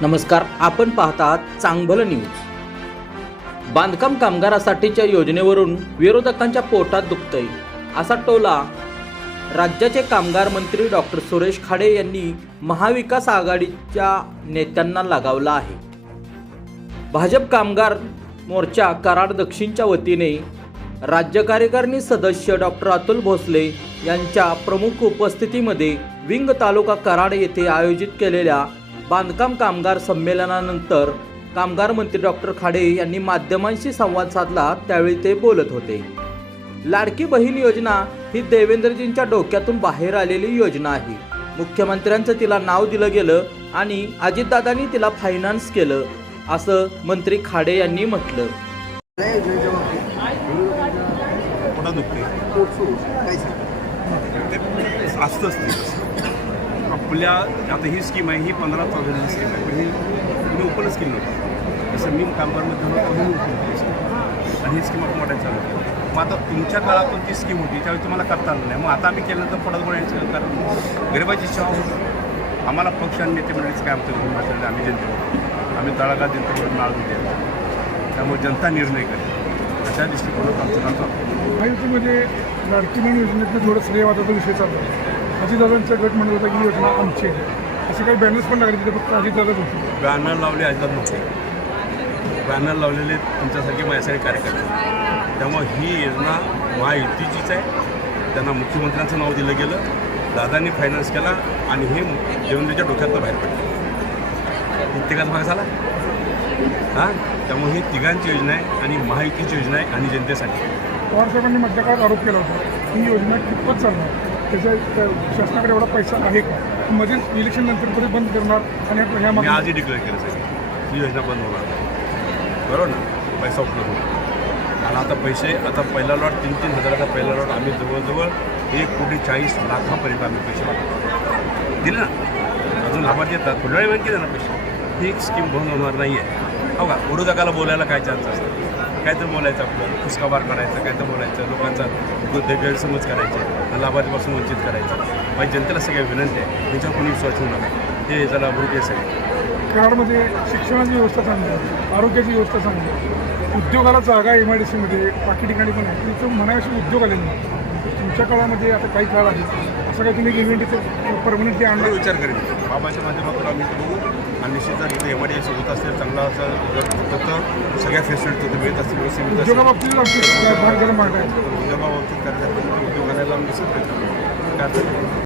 नमस्कार आपण पाहतात चांगभलं न्यूज. बांधकाम कामगारासाठीच्या योजनेवरून विरोधकांच्या पोटात दुखतंय असा टोला राज्याचे कामगार मंत्री डॉक्टर सुरेश खाडे यांनी महाविकास आघाडीच्या नेत्यांना लगावला आहे. भाजप कामगार मोर्चा कराड दक्षिणच्या वतीने राज्य कार्यकारिणी सदस्य डॉक्टर अतुल भोसले यांच्या प्रमुख उपस्थितीमध्ये विंग तालुका कराड येथे आयोजित केलेल्या बांधकाम कामगार संमेलनानंतर कामगार मंत्री डॉक्टर खाडे यांनी माध्यमांशी संवाद साधला त्यावेळी ते बोलत होते. लाडकी बहीण योजना ही देवेंद्रजींच्या डोक्यातून बाहेर आलेली योजना आहे. मुख्यमंत्र्यांचं तिला नाव दिलं गेलं आणि अजितदादांनी तिला फायनान्स केलं असं मंत्री खाडे यांनी म्हटलं. पोटात आपल्या आता ही स्कीम आहे ही पंधरा चौदाची स्कीम आहे. पण ही मी ओपनच केली नव्हती. जसं मी कामगारमध्ये होतो म्हणून ओपन केली स्कीम आणि ही स्कीम आपण मोठ्या चालू केली. मग आता तुमच्या काळातून ती स्कीम होती त्यावेळी तुम्हाला करता आलं नाही. मग आता आम्ही केल्यानंतर पडत बोलायचं कारण गरिबाची सेवा होती. आम्हाला पक्ष आणि नेते मंडळीचं काय आमचं घेऊन बसलेलं आम्ही जनते आम्ही तळागाळ जनतेवर नाळ दिले त्यामुळे जनता निर्णय करेल. अशा दृष्टिकोनात आमचं काम चालू म्हणजे लाडकी बहीण योजनेतनं थोडं श्रेयवादाचा विषय चालू आहे. अजितदादांचा गट म्हणत होता की ही योजना आमची आहे. असे काही बॅनर्स पण लागले तिथे फक्त अजितदादाच होते. बॅनर लावले अजिबात नव्हते. बॅनर लावलेले तुमच्यासारखे माझ्यासारखे कार्यकर्ते. त्यामुळे ही योजना महायुतीचीच आहे. त्यांना मुख्यमंत्र्यांचं नाव दिलं गेलं. दादांनी फायनान्स केला आणि हे देवेंद्रच्या डोक्यातनं बाहेर पडलं. तिघाचा भाग झाला. हां? त्यामुळे ही तिघांची योजना आहे आणि महायुतीची योजना आहे आणि जनतेसाठी. पवार साहेबांनी मधल्या काळात आरोप केला होता. ही योजना कितपत चालणार? त्याच्या त्या शासनाकडे एवढा पैसा आहे का? इलेक्शन नंतर तरी बंद करणार आणि मी मागे आजही डिक्लेअर केलं सगळं. ही योजना बंद होणार. बरोबर ना? पैसा उपलब्ध होणार आणि आता पैसे आता पहिला लॉट तीन तीन हजाराचा पहिला लॉट आम्ही जवळजवळ एक कोटी चाळीस लाखापर्यंत आम्ही पैसे वाटतो दिले ना? अजून लाभार्थी येतात. पुढल्या वेळी बँकेत ना पैसे? ही स्कीम बंद होणार नाही आहे हो का? विरोधकाला बोलायला काय चान्स असतं? काय तर बोलायचं आपलं फुसकाबार करायचं काय तर बोलायचं लोकांचा गैरसमज करायचे लाभार्थीपासून वंचित करायचं. माझी जनतेला सगळ्या विनंती आहे त्यांच्यावर कोणी विश्वास ठेवू नका. हे जरा भूक सगळे. कराडमध्ये शिक्षणाची व्यवस्था चांगली आहे आरोग्याची व्यवस्था चांगली आहे. उद्योगाला जागा एम आय डी सीमध्ये बाकी ठिकाणी पण आहे. तिथं म्हणायचे उद्योग नाही. तुमच्या काळामध्ये आता काही काळ आहे. असं काही तुम्ही इव्हेंट इथे परमनंटली आणलं? विचार करेन. बाबाच्या माध्यमातून आम्ही ते बघू. आणि निश्चितच इथे एम आय डी होत असेल चांगला असं जर तर सगळ्या फॅसिलिटी तिथे मिळत असतील व्यवस्थित मिळत असेल उद्योगाबाबतीत जरा उद्योगाबाबतीत करायचं उद्योग आम्ही निश्चित प्रयत्न करू. काय अडचण नाही.